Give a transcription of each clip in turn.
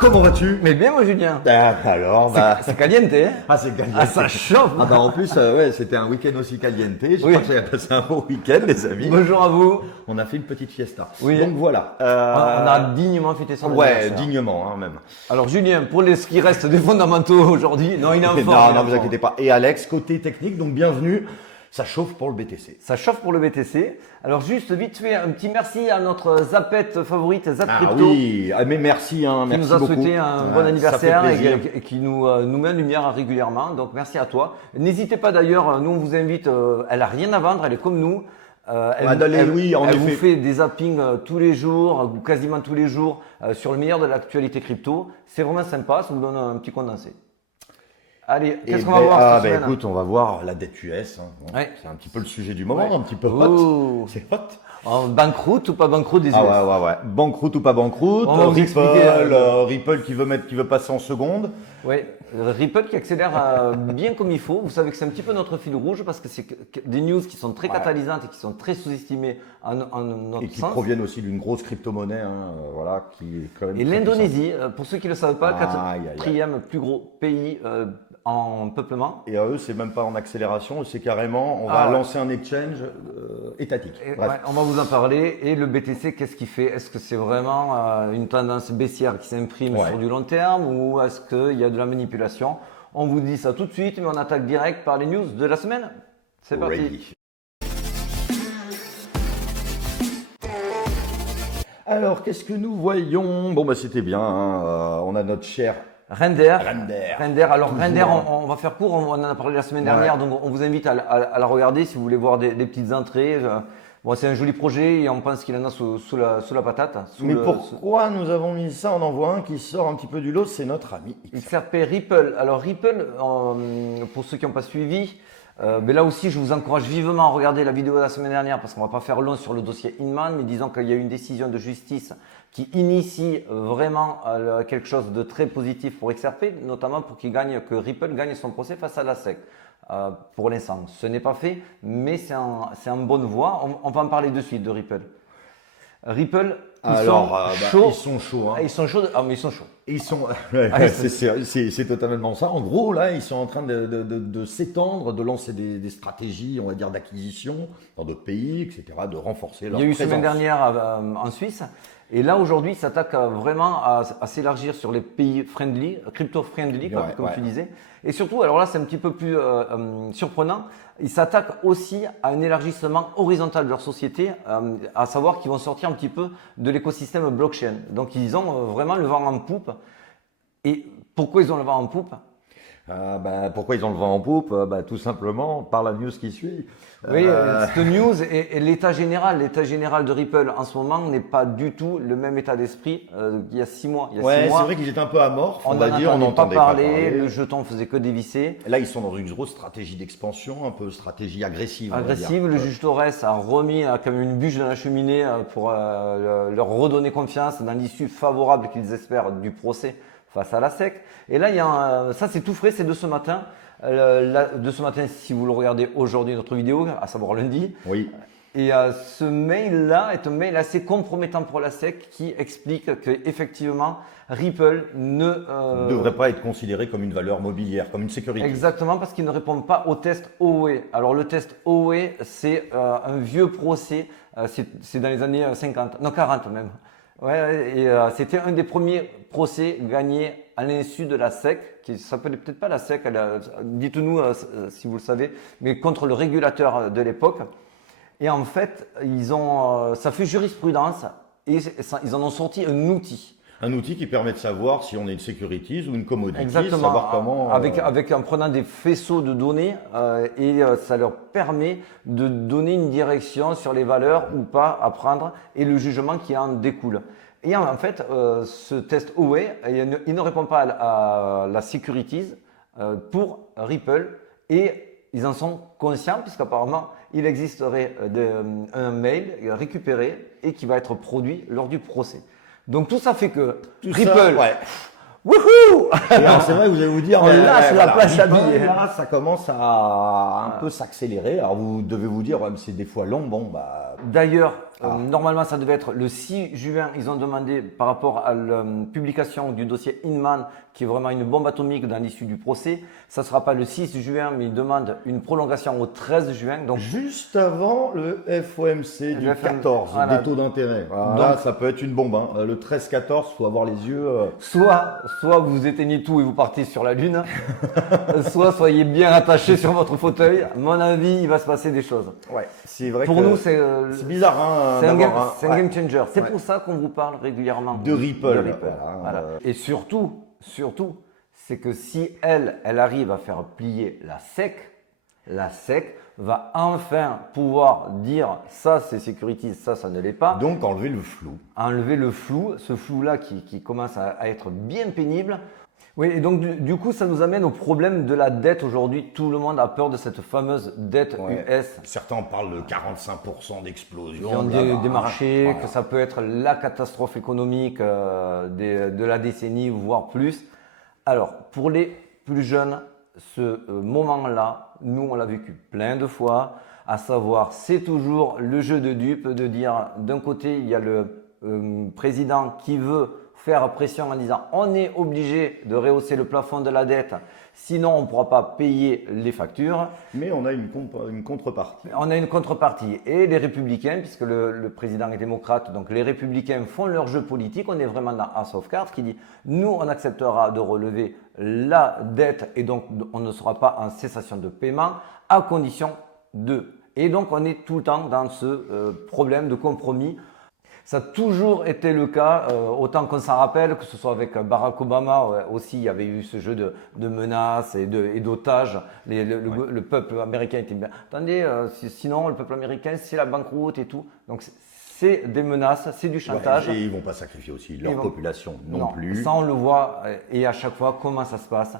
Comment vas-tu? Mais bien, moi, Julien. Alors, C'est caliente, hein? Ah, c'est caliente. Ah, ça chauffe. Ah bah en plus, ouais, c'était un week-end aussi caliente. Je Oui. crois que vous avez passé un bon week-end, les amis. Bonjour à vous. On a fait une petite fiesta. Oui. Donc voilà. On a dignement fêté son Ouais, anniversaire. dignement, hein, même. Alors, Julien, pour ce qui reste des fondamentaux aujourd'hui, non, il est en forme. Non, vous inquiétez pas. Et Alex, côté technique, donc bienvenue. Ça chauffe pour le BTC. Ça chauffe pour le BTC. Alors, juste vite fait, un petit merci à notre Zapette favorite, Zap Ah Crypto. oui, mais merci, hein, Qui merci nous a beaucoup. souhaité un bon Ça anniversaire fait plaisir. et qui nous met en lumière régulièrement. Donc, merci à toi. N'hésitez pas d'ailleurs, nous on vous invite, elle a rien à vendre, elle est comme nous. Oui, en elle vous effet. fait des zappings tous les jours, ou quasiment tous les jours, sur le meilleur de l'actualité crypto. C'est vraiment sympa, ça vous donne un petit condensé. Allez, qu'est-ce qu'on va voir cette semaine? Écoute, on va voir la dette US. Hein. Bon, Ouais. C'est un petit peu le sujet du moment, Ouais. un petit peu hot. Oh. C'est hot. Banqueroute ou pas banqueroute des US? Ah ouais. Banqueroute ou pas banqueroute. On va vous Ripple, expliquer, Ripple qui veut passer en seconde. Oui, Ripple qui accélère bien comme il faut. Vous savez que c'est un petit peu notre fil rouge parce que c'est des news qui sont très catalysantes et qui sont très sous-estimées en notre Et qui sens. proviennent aussi d'une grosse crypto-monnaie, hein, voilà, qui est quand même. Et très l'Indonésie, pour ceux qui ne le savent pas, Aïe, aïe, aïe. quatrième plus gros pays en peuplement. puissante. Et à eux, c'est même pas en accélération, c'est carrément, on va ouais. lancer un exchange étatique. Et, Bref. ouais, on va vous en parler. Et le BTC, qu'est-ce qu'il fait? Est-ce que c'est vraiment une tendance baissière qui s'imprime Ouais. sur du long terme ou est-ce qu'il y a de la manipulation? On vous dit ça tout de suite, mais on attaque direct par les news de la semaine. C'est parti. Ready. Alors, qu'est-ce que nous voyons? Bon, bah, c'était bien, hein, on a notre cher Render. Render. Alors Toujours, Render, hein. on va faire court, on en a parlé la semaine Ouais. dernière, donc on vous invite à la regarder si vous voulez voir des petites entrées. Bon, c'est un joli projet et on pense qu'il en a sous la patate. Mais pourquoi nous avons mis ça? On en voit un qui sort un petit peu du lot, c'est notre ami XRP Ripple. Alors Ripple, pour ceux qui n'ont pas suivi, mais là aussi je vous encourage vivement à regarder la vidéo de la semaine dernière parce qu'on va pas faire long sur le dossier Inman, mais disons qu'il y a eu une décision de justice qui initie vraiment quelque chose de très positif pour XRP, notamment pour que Ripple gagne son procès face à la SEC. Pour l'instant, ce n'est pas fait, mais c'est en bonne voie. On va en parler de suite de Ripple. Ripple, ils sont chauds. ils sont chauds. Hein. Ah, ils sont chauds. Ah, mais ils sont chauds. Ils sont, Ah, c'est totalement ça. En gros, là, ils sont en train de s'étendre, de lancer des stratégies, on va dire, d'acquisition dans d'autres pays, etc., de renforcer leur Il y a eu présence. semaine dernière en Suisse. Et là, aujourd'hui, ils s'attaquent vraiment à s'élargir sur les pays friendly, crypto-friendly, comme tu disais. Et surtout, alors là, c'est un petit peu plus surprenant, ils s'attaquent aussi à un élargissement horizontal de leur société, à savoir qu'ils vont sortir un petit peu de l'écosystème blockchain. Donc, ils ont vraiment le vent en poupe. Et pourquoi ils ont le vent en poupe? Pourquoi ils ont le vent en poupe? Tout simplement par la news qui suit. Oui, cette news et l'état général de Ripple en ce moment n'est pas du tout le même état d'esprit qu'il y a 6 mois. C'est vrai qu'ils étaient un peu amorphes, on va dire, on n'entendait pas parler, parler. le jeton faisait que dévisser. Là, ils sont dans une grosse stratégie d'expansion, un peu stratégie agressive. on va dire. Le juge Torres a remis comme une bûche dans la cheminée pour leur redonner confiance dans l'issue favorable qu'ils espèrent du procès face à la SEC. Et là, il y a ça c'est tout frais, c'est de ce matin. De ce matin, si vous le regardez aujourd'hui, notre vidéo, à savoir lundi. Oui. Et ce mail-là est un mail assez compromettant pour la SEC qui explique qu'effectivement, Ripple ne devrait pas être considéré comme une valeur mobilière, comme une sécurité. Exactement, parce qu'il ne répond pas au test OOE. Alors le test OOE, c'est un vieux procès, c'est dans les années 50, non 40 même. Ouais, et c'était un des premiers procès gagnés à l'insu de la SEC, qui s'appelait peut-être pas la SEC, dites-nous si vous le savez, mais contre le régulateur de l'époque. Et en fait, ça fait jurisprudence et ils en ont sorti un outil. Un outil qui permet de savoir si on est une securities ou une commodity, Exactement. savoir comment. En prenant des faisceaux de données ça leur permet de donner une direction sur les valeurs ou pas à prendre et le jugement qui en découle. Et en fait, ce test OE, il ne répond pas à la securities pour Ripple et ils en sont conscients puisqu'apparemment il existerait un mail récupéré et qui va être produit lors du procès. Donc tout ça fait que Ripple, wouhou! Alors c'est vrai, vous allez vous dire, on lâche la plage à billets. Là, ça commence à un peu s'accélérer. Alors vous devez vous dire, c'est des fois long. D'ailleurs, normalement, ça devait être le 6 juin. Ils ont demandé, par rapport à la publication du dossier Inman, qui est vraiment une bombe atomique dans l'issue du procès, ça ne sera pas le 6 juin, mais ils demandent une prolongation au 13 juin. Donc, juste avant le FOMC du 14, voilà. des taux d'intérêt. Là, ça peut être une bombe. Hein. Le 13-14, faut avoir les yeux. Soit vous éteignez tout et vous partez sur la Lune, soit soyez bien attaché sur votre fauteuil. À mon avis, il va se passer des choses. Ouais, c'est vrai. Pour nous, c'est bizarre. Hein, c'est un game changer. C'est pour ça qu'on vous parle régulièrement de Ripple. Voilà. Et surtout, c'est que si elle arrive à faire plier la SEC va enfin pouvoir dire ça c'est security, ça ne l'est pas. Donc enlever le flou. Enlever le flou, ce flou-là qui commence à être bien pénible. Oui, et donc du coup, ça nous amène au problème de la dette aujourd'hui. Tout le monde a peur de cette fameuse dette US. Certains parlent de 45% d'explosion. Des marchés, que ça peut être la catastrophe économique de la décennie, voire plus. Alors, pour les plus jeunes, ce moment-là, nous, on l'a vécu plein de fois, à savoir, c'est toujours le jeu de dupes de dire, d'un côté, il y a le président qui veut faire pression en disant on est obligé de rehausser le plafond de la dette, sinon on ne pourra pas payer les factures. Mais on a une contrepartie. On a une contrepartie. Et les républicains, puisque le président est démocrate, donc les républicains font leur jeu politique. On est vraiment dans House of Cards qui dit nous on acceptera de relever la dette et donc on ne sera pas en cessation de paiement à condition de. Et donc on est tout le temps dans ce problème de compromis. Ça a toujours été le cas, autant qu'on s'en rappelle, que ce soit avec Barack Obama aussi, il y avait eu ce jeu de menaces et d'otages. Le peuple américain était bien. Attendez, sinon le peuple américain c'est la banqueroute et tout. Donc c'est des menaces, c'est du chantage. Et ils vont pas sacrifier aussi leur population non plus. Ça on le voit et à chaque fois comment ça se passe.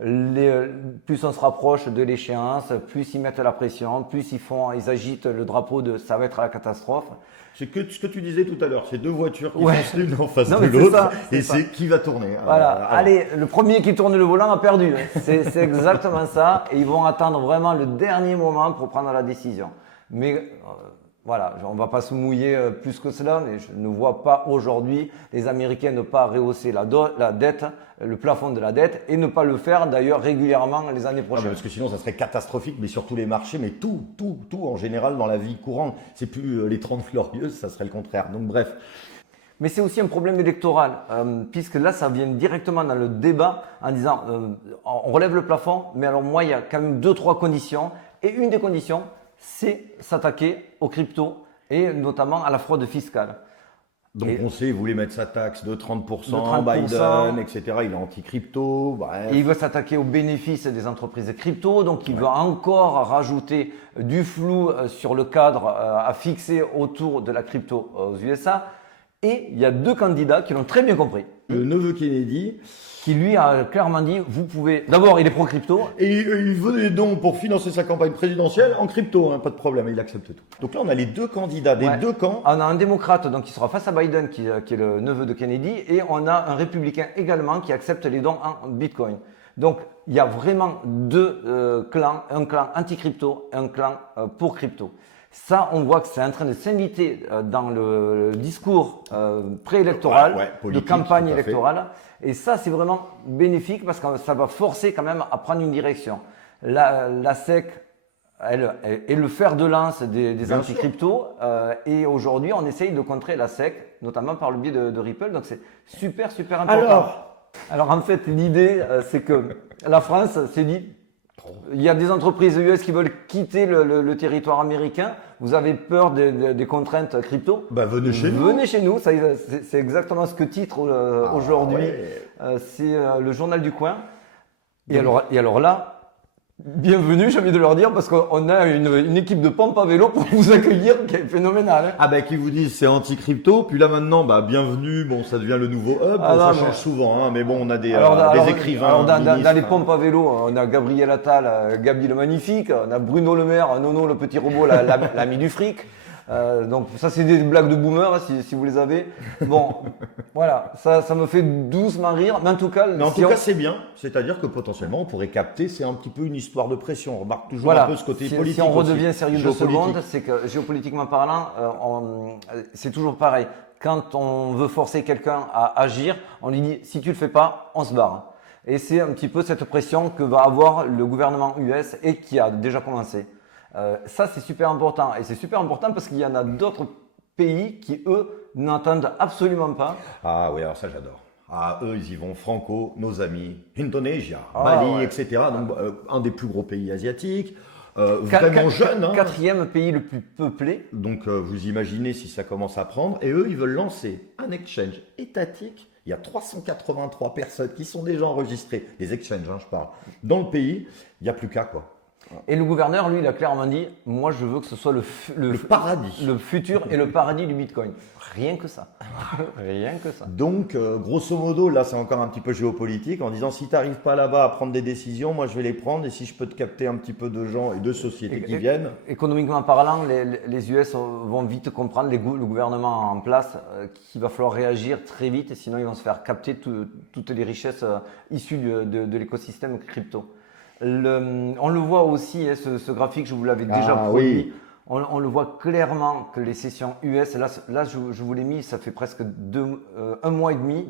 Plus on se rapproche de l'échéance, plus ils mettent la pression, plus ils agitent le drapeau de ça va être la catastrophe. C'est ce que tu disais tout à l'heure, c'est deux voitures qui foncent l'une en face de l'autre et c'est qui va tourner. Voilà, allez, le premier qui tourne le volant a perdu. C'est exactement ça et ils vont attendre vraiment le dernier moment pour prendre la décision. Mais voilà, on ne va pas se mouiller plus que cela, mais je ne vois pas aujourd'hui les Américains ne pas rehausser la dette, le plafond de la dette et ne pas le faire d'ailleurs régulièrement les années prochaines. Parce que sinon ça serait catastrophique, mais sur tous les marchés, mais tout en général dans la vie courante. C'est plus les 30 glorieuses, ça serait le contraire. Donc bref. Mais c'est aussi un problème électoral, puisque là ça vient directement dans le débat en disant on relève le plafond, mais alors moi il y a quand même 2-3 conditions et une des conditions c'est s'attaquer aux cryptos et notamment à la fraude fiscale. Donc on sait, il voulait mettre sa taxe de 30%, Biden, etc. Il est anti-crypto. Bref. Et il veut s'attaquer aux bénéfices des entreprises crypto, donc il veut encore rajouter du flou sur le cadre à fixer autour de la crypto aux USA. Et il y a deux candidats qui l'ont très bien compris. Le neveu Kennedy, qui lui a clairement dit, vous pouvez... D'abord, il est pro-crypto. Et il veut des dons pour financer sa campagne présidentielle en crypto, hein, pas de problème, il accepte tout. Donc là, on a les deux candidats des deux camps. On a un démocrate donc, qui sera face à Biden, qui est le neveu de Kennedy, et on a un républicain également qui accepte les dons en Bitcoin. Donc, il y a vraiment deux clans, un clan anti-crypto et un clan pour crypto. Ça, on voit que c'est en train de s'inviter dans le discours préélectoral, de campagne électorale. Et ça, c'est vraiment bénéfique parce que ça va forcer quand même à prendre une direction. La SEC, elle est le fer de lance des anti-crypto. Et aujourd'hui, on essaye de contrer la SEC, notamment par le biais de Ripple. Donc, c'est super, super important. Alors en fait, l'idée, c'est que la France s'est dit, il y a des entreprises US qui veulent quitter le territoire américain. Vous avez peur des contraintes crypto? Venez chez nous. Venez chez nous. C'est exactement ce que titre aujourd'hui. C'est le journal du coin. Et alors là, bienvenue, j'ai envie de leur dire, parce qu'on a une équipe de pompes à vélo pour vous accueillir qui est phénoménale. Qui vous disent c'est anti-crypto, puis là maintenant, bienvenue, bon, ça devient le nouveau hub, ça change souvent, hein, mais bon, on a des écrivains. Alors dans les pompes à vélo, on a Gabriel Attal, Gabi le Magnifique, on a Bruno Le Maire, Nono le petit robot, l'ami du fric. Donc ça c'est des blagues de boomer hein, si vous les avez. Bon, voilà, ça me fait doucement rire. Mais en tout cas, c'est bien. C'est-à-dire que potentiellement on pourrait capter, c'est un petit peu une histoire de pression. On remarque toujours voilà, un peu ce côté politique. Si on redevient aussi, sérieux 2 secondes, c'est que géopolitiquement parlant, c'est toujours pareil. Quand on veut forcer quelqu'un à agir, on lui dit si tu le fais pas, on se barre. Et c'est un petit peu cette pression que va avoir le gouvernement US et qui a déjà commencé. Ça, c'est super important. Et c'est super important parce qu'il y en a d'autres pays qui, eux, n'entendent absolument pas. Ah oui, alors ça, j'adore. Ah, eux, ils y vont franco, nos amis, Indonésia, Bali, ouais. etc. Donc, un des plus gros pays asiatiques, vraiment jeune. Hein. 4e pays le plus peuplé. Donc, vous imaginez si ça commence à prendre. Et eux, ils veulent lancer un exchange étatique. Il y a 383 personnes qui sont déjà enregistrées, les exchanges, hein, je parle, dans le pays. Il n'y a plus qu'à, quoi. Et le gouverneur, lui, il a clairement dit, moi, je veux que ce soit le paradis, le futur et le paradis du Bitcoin. Rien que ça. Rien que ça. Donc, grosso modo, là, c'est encore un petit peu géopolitique, en disant, si tu n'arrives pas là-bas à prendre des décisions, moi, je vais les prendre, et si je peux te capter un petit peu de gens et de sociétés qui viennent. Économiquement parlant, les US vont vite comprendre, le gouvernement en place, qu'il va falloir réagir très vite, sinon ils vont se faire capter toutes les richesses issues de l'écosystème crypto. On le voit aussi, hein, ce graphique, je vous l'avais déjà produit. Oui. On le voit clairement que les sessions US, là je vous l'ai mis, ça fait presque 2 mois et demi,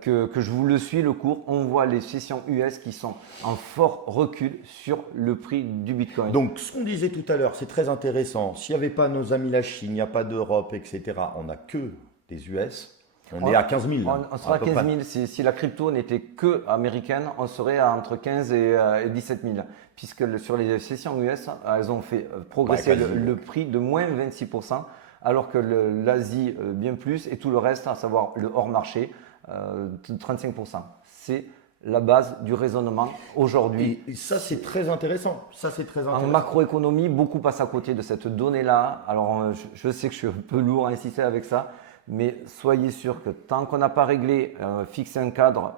que je vous le suis le cours. On voit les sessions US qui sont en fort recul sur le prix du Bitcoin. Donc ce qu'on disait tout à l'heure, c'est très intéressant. S'il n'y avait pas nos amis la Chine, il n'y a pas d'Europe, etc., on n'a que des US. On est à 15 000. On sera à 15 000. Si la crypto n'était que américaine, on serait à entre 15 et 17 000. Puisque sur les sessions US, elles ont fait progresser le prix de moins 26%, alors que l'Asie bien plus et tout le reste, à savoir le hors marché, 35%. C'est la base du raisonnement aujourd'hui. Et ça, c'est très intéressant. En macroéconomie, beaucoup passent à côté de cette donnée-là. Alors, je sais que je suis un peu lourd à insister avec ça. Mais soyez sûr que tant qu'on n'a pas réglé, fixé un cadre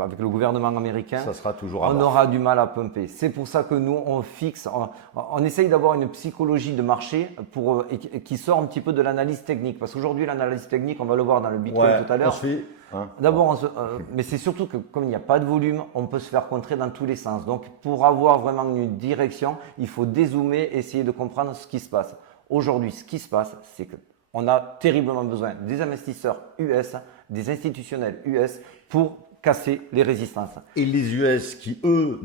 avec le gouvernement américain, ça sera toujours on aura du mal à pumper. C'est pour ça que nous, on fixe, on essaye d'avoir une psychologie de marché qui sort un petit peu de l'analyse technique. Parce qu'aujourd'hui, l'analyse technique, on va le voir dans le Bitcoin tout à l'heure. D'abord, mais c'est surtout que comme il n'y a pas de volume, on peut se faire contrer dans tous les sens. Donc, pour avoir vraiment une direction, il faut dézoomer, essayer de comprendre ce qui se passe. Aujourd'hui, ce qui se passe, c'est que on a terriblement besoin des investisseurs US, des institutionnels US pour casser les résistances. Et les US qui, eux,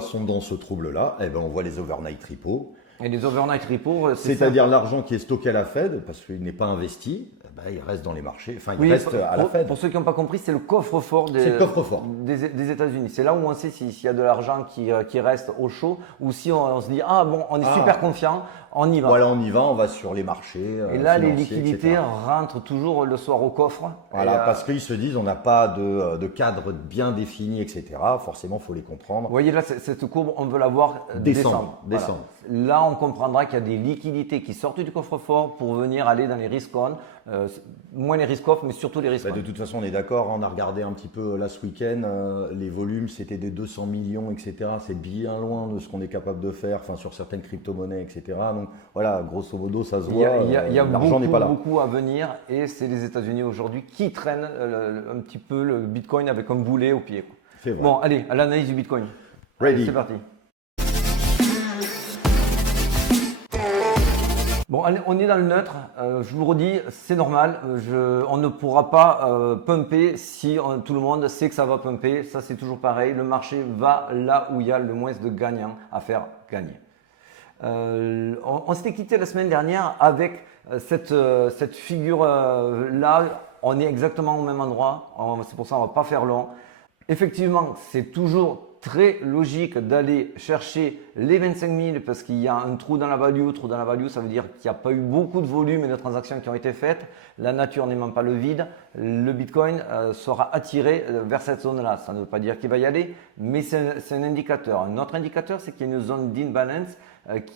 sont dans ce trouble-là, eh ben on voit les overnight repos. Et les overnight repos, c'est-à-dire l'argent qui est stocké à la Fed, parce qu'il n'est pas investi, il reste dans les marchés, enfin il reste à la Fed. Pour ceux qui n'ont pas compris, c'est le coffre-fort des États-Unis. C'est là où on sait s'il y a de l'argent qui reste au chaud ou si on se dit ah bon, on est super confiant, on y va. Voilà, on y va, on va sur les marchés. Et là, les liquidités rentrent toujours le soir au coffre. Voilà, parce qu'ils se disent on n'a pas de cadre bien défini, etc. Forcément, il faut les comprendre. Vous voyez là, cette courbe, on veut la voir descendre. Voilà. Là, on comprendra qu'il y a des liquidités qui sortent du coffre-fort pour venir aller dans les risk-on. Moins les risk-off, mais surtout les risk-on. De toute façon, on est d'accord, on a regardé un petit peu là ce week-end, les volumes c'était des 200 millions, etc. C'est bien loin de ce qu'on est capable de faire sur certaines crypto-monnaies, etc. Donc voilà, grosso modo, ça se voit, l'argent n'est pas là. Il y a beaucoup à venir et c'est les États-Unis aujourd'hui qui traînent un petit peu le Bitcoin avec un boulet au pied. C'est vrai. Bon, allez, à l'analyse du Bitcoin. Ready. C'est parti. Bon, allez, on est dans le neutre. Je vous le redis, c'est normal. On ne pourra pas pumper si tout le monde sait que ça va pumper. Ça, c'est toujours pareil. Le marché va là où il y a le moins de gagnants à faire gagner. On s'était quitté la semaine dernière avec cette figure-là. On est exactement au même endroit. C'est pour ça qu'on ne va pas faire long. Effectivement, c'est toujours très logique d'aller chercher les 25 000 parce qu'il y a un trou dans la value. Trou dans la value, ça veut dire qu'il n'y a pas eu beaucoup de volume et de transactions qui ont été faites. La nature n'aimant pas le vide, le Bitcoin sera attiré vers cette zone-là. Ça ne veut pas dire qu'il va y aller, mais c'est un indicateur. Un autre indicateur, c'est qu'il y a une zone d'imbalance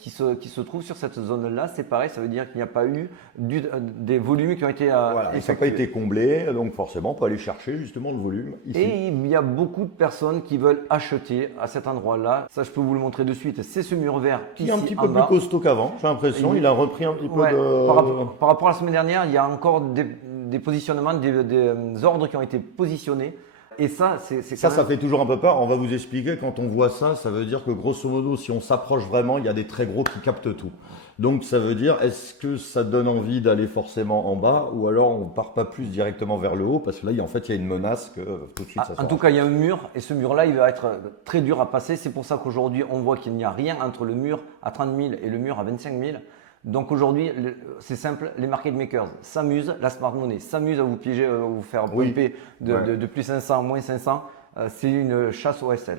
qui se trouve sur cette zone-là. C'est pareil, ça veut dire qu'il n'y a pas eu des volumes qui ont été voilà, ça n'a pas été comblé, donc forcément, on peut aller chercher justement le volume ici. Et il y a beaucoup de personnes qui veulent acheter à cet endroit-là. Ça, je peux vous le montrer de suite. suite, c'est ce mur vert Qui est un ici petit en peu bas. plus costaud qu'avant, j'ai l'impression. Il a repris un petit peu Ouais, de. par rapport à la semaine dernière, il y a encore des positionnements, des ordres qui ont été positionnés. Et ça, c'est Ça, quand ça même- fait toujours un peu peur. On va vous expliquer, quand on voit ça, ça veut dire que grosso modo, si on s'approche vraiment, il y a des très gros qui captent tout. Donc ça veut dire, est-ce que ça donne envie d'aller forcément en bas ou alors on part pas plus directement vers le haut parce que là, en fait, il y a une menace que tout de suite ça En tout cas, il y a un mur et ce mur-là, il va être très dur à passer. C'est pour ça qu'aujourd'hui, on voit qu'il n'y a rien entre le mur à 30 000 et le mur à 25 000. Donc aujourd'hui, c'est simple, les market makers s'amusent, la smart money s'amuse à vous piéger, à vous faire Oui. pomper de plus 500, moins 500. C'est une chasse au SL.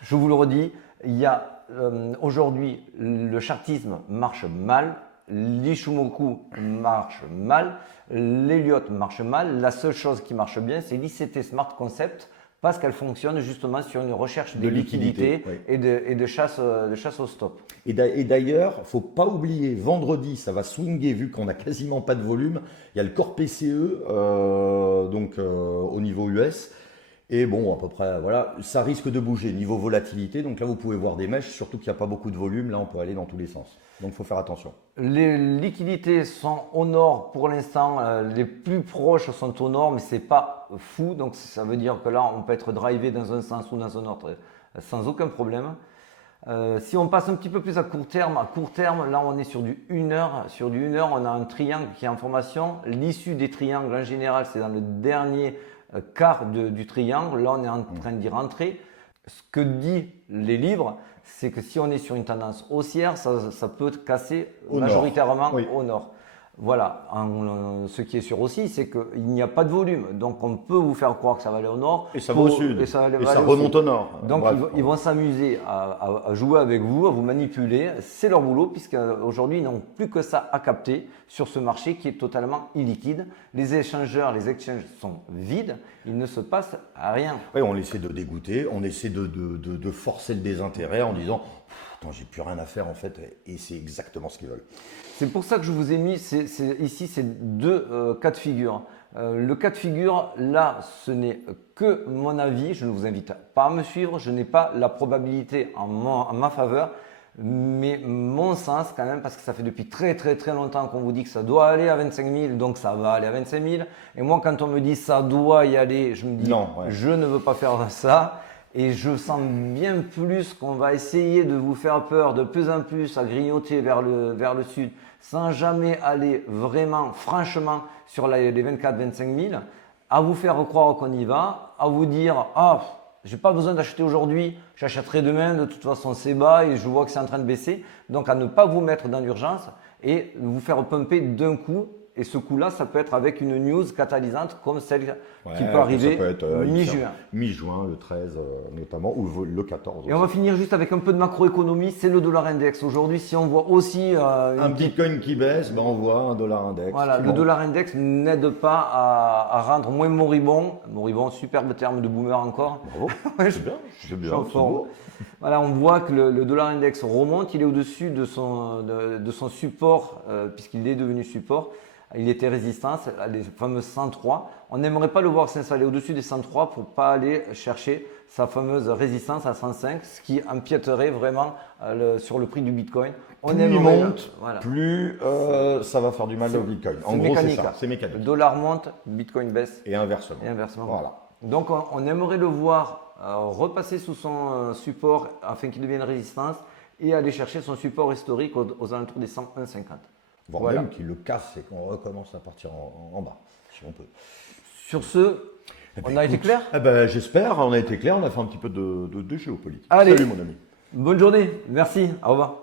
Je vous le redis, il y a aujourd'hui le chartisme marche mal, l'Ishimoku marche mal, l'Elliott marche mal. La seule chose qui marche bien, c'est l'ICT Smart Concept parce qu'elle fonctionne justement sur une recherche de liquidité oui. et de chasse au stop. Et d'ailleurs, faut pas oublier, vendredi, ça va swinguer vu qu'on a quasiment pas de volume. Il y a le corps PCE, au niveau US. Et bon, à peu près, voilà, ça risque de bouger niveau volatilité. Donc là, vous pouvez voir des mèches, surtout qu'il n'y a pas beaucoup de volume. Là, on peut aller dans tous les sens. Donc, il faut faire attention. Les liquidités sont au nord pour l'instant, les plus proches sont au nord, mais c'est pas fou. Donc ça veut dire que là, on peut être drivé dans un sens ou dans un autre sans aucun problème. Si on passe un petit peu plus à court terme, là on est sur du 1 heure. Sur du 1 heure, on a un triangle qui est en formation. L'issue des triangles en général, c'est dans le dernier quart du triangle. Là, on est en train d'y rentrer. Ce que disent les livres, c'est que si on est sur une tendance haussière, ça peut casser Au majoritairement nord. Oui. au nord. Voilà. Ce qui est sûr aussi, c'est qu'il n'y a pas de volume. Donc on peut vous faire croire que ça va aller au nord. Et ça va au sud. Et ça, Et ça remonte au nord. Donc Bref. ils vont s'amuser à jouer avec vous, à vous manipuler. C'est leur boulot puisqu'aujourd'hui ils n'ont plus que ça à capter sur ce marché qui est totalement illiquide. Les échangeurs, les exchanges sont vides. Il ne se passe rien. Oui, on essaie de dégoûter, on essaie de forcer le désintérêt en disant attends, j'ai plus rien à faire en fait, et c'est exactement ce qu'ils veulent. C'est pour ça que je vous ai mis ici ces deux cas de figure. Le cas de figure, là, ce n'est que mon avis. Je ne vous invite pas à me suivre. Je n'ai pas la probabilité en ma faveur, mais mon sens quand même, parce que ça fait depuis très très très longtemps qu'on vous dit que ça doit aller à 25 000, donc ça va aller à 25 000. Et moi, quand on me dit ça doit y aller, je me dis Non, ouais. je ne veux pas faire ça. Et je sens bien plus qu'on va essayer de vous faire peur de plus en plus à grignoter vers le sud sans jamais aller vraiment, franchement, sur les 24-25 000, à vous faire croire qu'on y va, à vous dire « Ah, j'ai pas besoin d'acheter aujourd'hui, j'achèterai demain, de toute façon c'est bas et je vois que c'est en train de baisser. » Donc à ne pas vous mettre dans l'urgence et vous faire pumper d'un coup. Et ce coup-là, ça peut être avec une news catalysante comme celle qui peut arriver mi-juin. Mi-juin, le 13 notamment, ou le 14 aussi. Et on va finir juste avec un peu de macroéconomie, c'est le dollar index. Aujourd'hui, si on voit aussi un Bitcoin qui baisse, ben on voit un dollar index. Voilà, le dollar index n'aide pas à rendre moins moribond. Moribond, superbe terme de boomer encore. Bravo, Ouais, c'est bien, c'est bien. j'en c'est forme. beau. Voilà, on voit que le dollar index remonte, il est au-dessus de son support, puisqu'il est devenu support. Il était résistance, les fameuses 103. On n'aimerait pas le voir s'installer au-dessus des 103 pour pas aller chercher sa fameuse résistance à 105, ce qui empiéterait vraiment sur le prix du Bitcoin. On Plus il aimerait, monte, voilà. plus ça va faire du mal au Bitcoin. En C'est gros, c'est mécanique. ça, c'est mécanique. Le dollar monte, Bitcoin baisse Et inversement. et inversement. Voilà. Donc on aimerait le voir repasser sous son support afin qu'il devienne résistance et aller chercher son support historique aux alentours des 101,50. Voire Voilà. même qu'il le casse et qu'on recommence à partir en bas, si on peut. Sur ce, on a été clair. J'espère, on a été clair, on a fait un petit peu de géopolitique. Allez. Salut mon ami. Bonne journée, merci, au revoir.